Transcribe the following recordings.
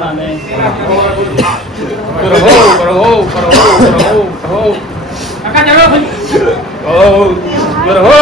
Corona ને રહો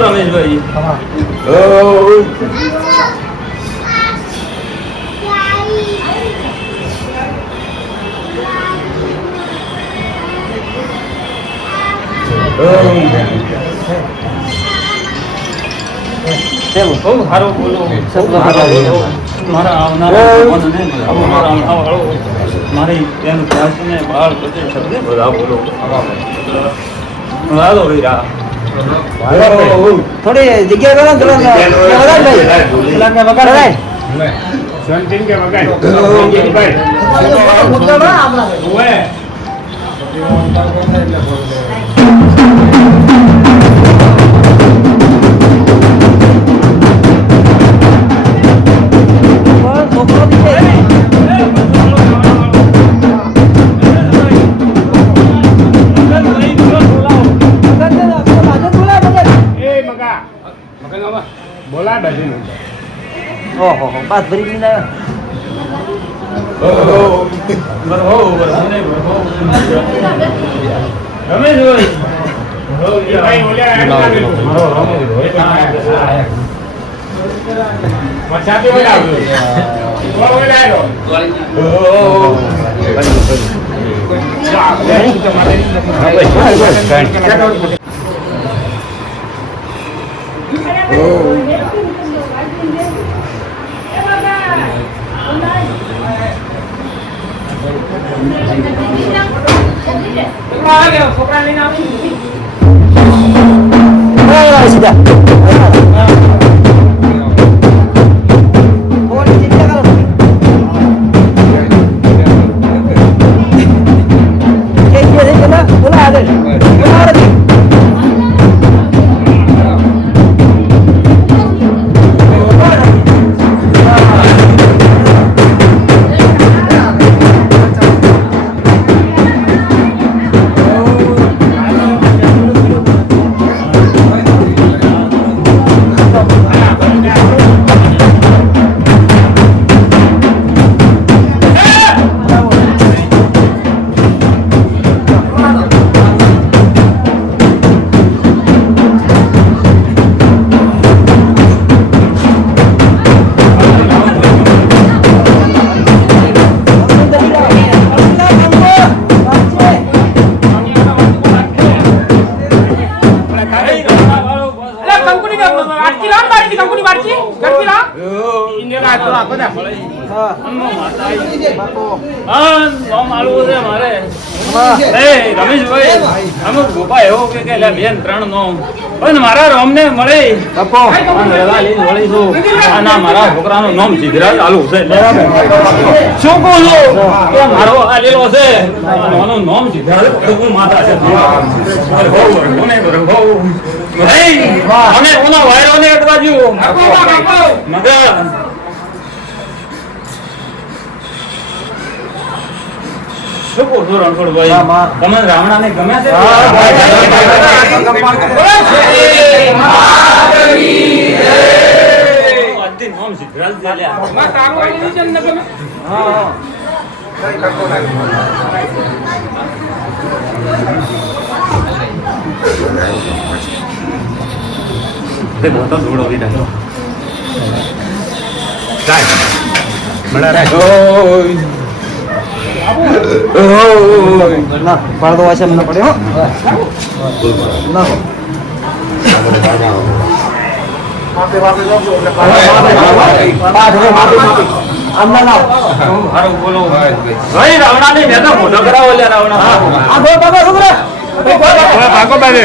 રમેશભાઈ. બહુ સારું બોલો. મારા આવનારા મારી તેનું પ્યાસને બાળ બધે શબ્દે બધા બોલો. હાલો વીરા થોડી જગ્યા કરો ને વગાડ સંતીન કે વગાડ? ઓહો હો બાત ભરી લઈને આવ્યા. એ ભાઈ ઓલ્યા મચાતે ઓલા આવ્યો કોણ ઓલા આવ્યો હા, સીધા. થોડી જગ્યા કરો. એક હા. આલવું છે મારે. એ રમેશભાઈ અમે ગોપા એવો કે કે બેન ત્રણ નોમ. પણ મારા રોમને મળે. કપો. વેલા લઈને વળી છું. આ મારા છોકરાનું નામ સિદ્ધરાજ આલુ છે. શું કહું છું? કે મારો આ લેલો છે. અને આનું નામ સિદ્ધરાજ પ્રભુ માતા છે. ઓના વાયરોને અટવાજુ મગર શું કહું છું રણછોડભાઈ તમે રાવણાને ગમે છે? હા, ભાઈ, આજથી નામ સિદ્ધરાજ છે. લ્યા. હા. તે મોટો ધૂળો બી નાખ્યો. ના પડદો વાંચે એમ ન પડે હો. ના ભાગો બાજે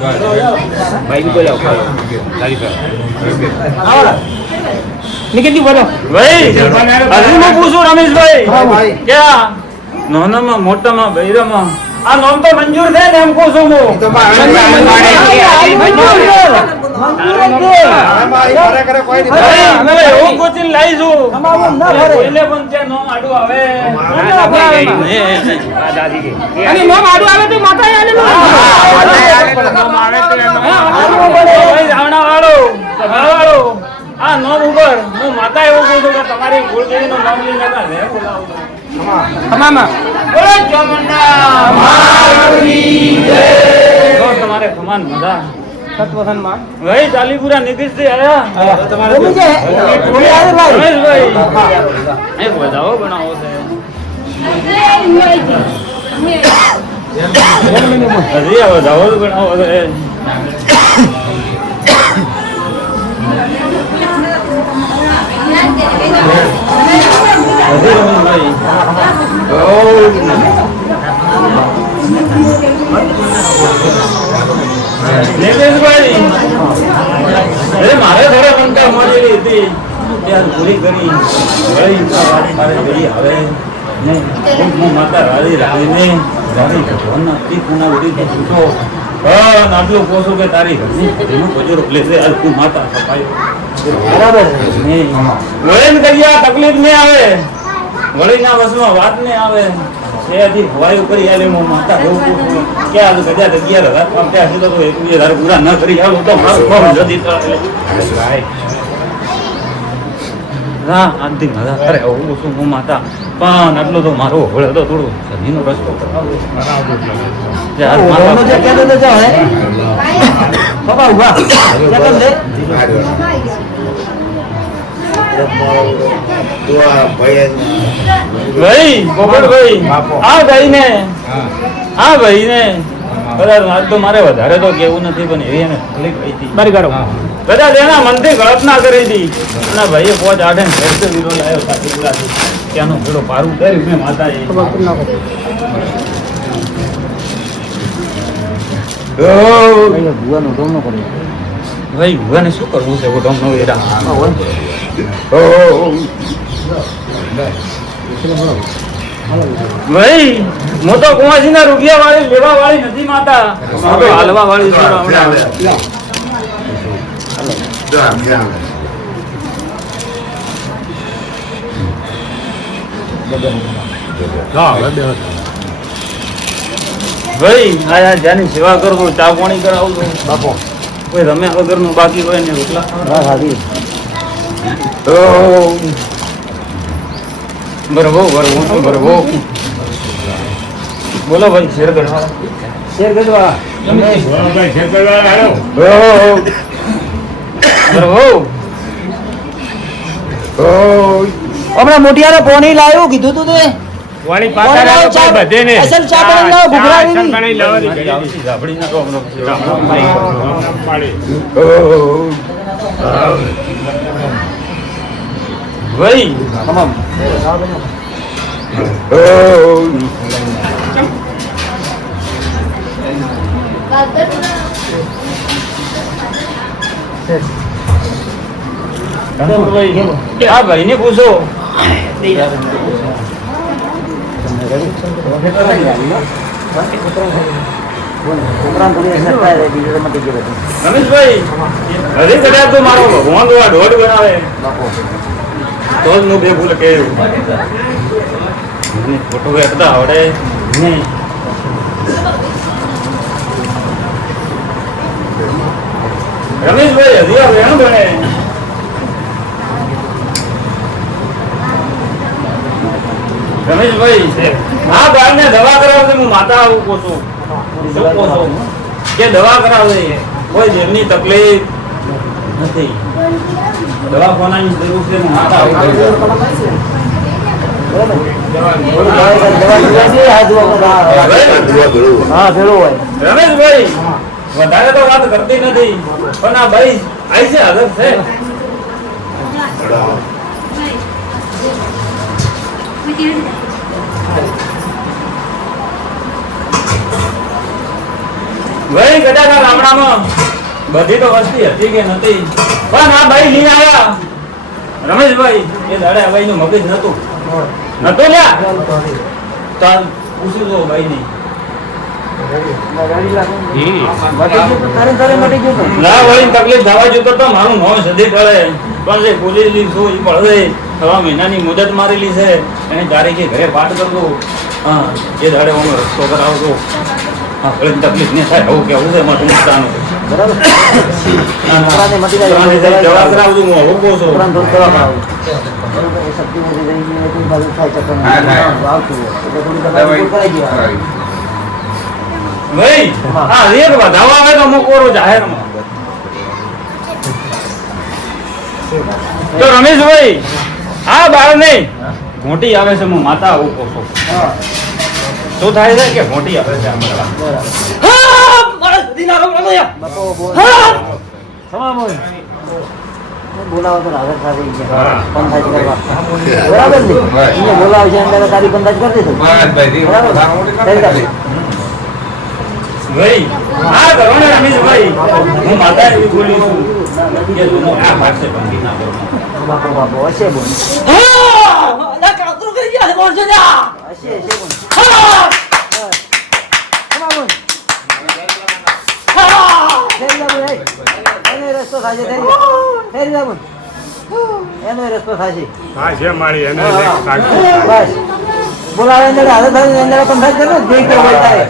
પ્રાદી નીકળે તારી નીતિશભાઈ બોલાવો. ભાઈ હું પૂછું રમેશભાઈ ક્યાં નાનામાં મોટામાં બૈરામાં આ નામ તો મંજૂર છે ને એમ કહું છું હું આ નામ ઉપર. હું માતા એવું કહું છું કે તમારી નામ બોલાવો. તમારે સમાન ભાઈ ચાલીપુરા નિકિતજી આયા. બનાવો છે. હજી આ વધાવો જ બનાવો છે. હજી અરે મારે થોડે મળેલી હતી. ત્યાર પૂરી કરી વળી વાત મારે ઘડી આવે ને હું હું માતા રાજી રાખીને રાણી ભગવાનના અતિ ઉડી આટલું પોસો કે તારી ઘરની ઘરનો કચરો લેશે આજ તું માતા સપાયો બરાબર. વળીને કર્યા તકલીફ નહીં આવે. વળીના વસમાં વાત નહીં આવે. એથી હવાઈ કરી આવે હું માતા છું કે આ ગજા અગિયાર હજાર પણ ત્યાં સુધી તો એક બે હજાર પૂરા ન કરી આવું તો મારું કોમ જતી હા અંતિમ હજાર અરે હું શું હું માતા પણ આટલો તો મારો હોળ હતો થોડું સજીનો રસ્તો કરાવો. ભાઈ ગોપાલભાઈ આ આજ તો મારે વધારે તો કેવું નથી પણ એવી એને તકલીફ થઈ હતી. કદાચ એના મનથી કલ્પના કરી હતી. અને ભાઈએ પોચ આઠે ને ભેંસો વીરો લાવ્યો સાથી ત્યાંનો પેલો પારું કર્યું મેં માતાએ ભાઈ ભુવાને શું કરવું છે? હું તમને એરા ભાઈ હું તો કુંવાસી ના રૂપિયા વાળી લેવા વાળી નથી માતા હાલવા વાળી. ભાઈ આયા જ્યાંની સેવા કરવું ચા પાણી કરાવું છું. બાપો. કોઈ રમ્યા વગરનું બાકી હોય ને રોટલા તો બરોબર તો બરોબર. બોલો ભાઈ શેર કરવા ભાઈ કરવા. આવ્યો બરોબર. હમણાં મોટિયારે પોણી લાવ્યું કીધું તું તે વાણી પાછા લાવો ચા- બધે ને અસલ ચા બનાવી લાવો, ઘૂઘરાની ની. બનાવી લાવો ને. ઝાપડી ના પાડી. ભાઈ ભાઈ આ ભાઈ ને પૂછો. રમેશભાઈ હજી કદાચ તો મારો ભગવાન દોઢ બનાવે. તો જ હું બે ભૂલ કે મને ફોટો વેચતા આવડે. નહીં રમેશભાઈ હજી રમેશભાઈ આ બાળને દવા કરાવશે હું માતા આવું કહું છું. કહો છો? કે દવા કરાવે કોઈ જેમની તકલીફ નથી દવાખાનાની જરૂર છે વધારે તો વાત કરતી નથી પણ આ ભાઈ આવી છે હાજર છે ભાઈ કદાચ આ ગામડામાં બધી તો વસ્તી હતી કે નથી પણ આ ભાઈ લઈને આવ્યા રમેશભાઈ, એ દાડે ભાઈ નું મગજ નતું નતું લ્યા ચાલ પૂછી દો ભાઈ ની તકલીફ થવા જોતો મારું નામ સદી પડે. પણ પોલીસ ઈ પડે. મહિનાની મુદત મારેલી છે. એની તારીખે ઘરે પાઠ કરતો હા, એ દાડે હું રસ્તો કરાવતો હા તકલીફ નહીં થાય એવું કેવું છે મારું દવા કરાવજો હું આવું કહું છું. ભાઈ હા. રેટ વધાવા આવે તો અમુક જાહેરમાં તો રમેશભાઈ આ બાર નહીં મોટી આવે છે હું માતા આવું કહું છું. શું થાય છે કે મોટી આવે છે? અમારા રોગ રમો યાર. બોલાવો તો સાથે. કરવા. બરાબર ને? એને બોલાવશે અંદર તારી કરી ભાઈ ને રમેશભાઈ હું માતા એવી બોલી છું કે તું આ ભાગશે બંધી ના કરો બાપો બાપો હશે બોલ. હશે હશે બોલ. ખમા બોલ ફેરી જા બોલ, એ. એનો રસ્તો થશે ફેરી. એનો રસ્તો થશે. હા મારી એને. બસ. બોલાવે અંદર હાથે થાય અંદર પંચાયત કરે ને જે કે હોય તારે.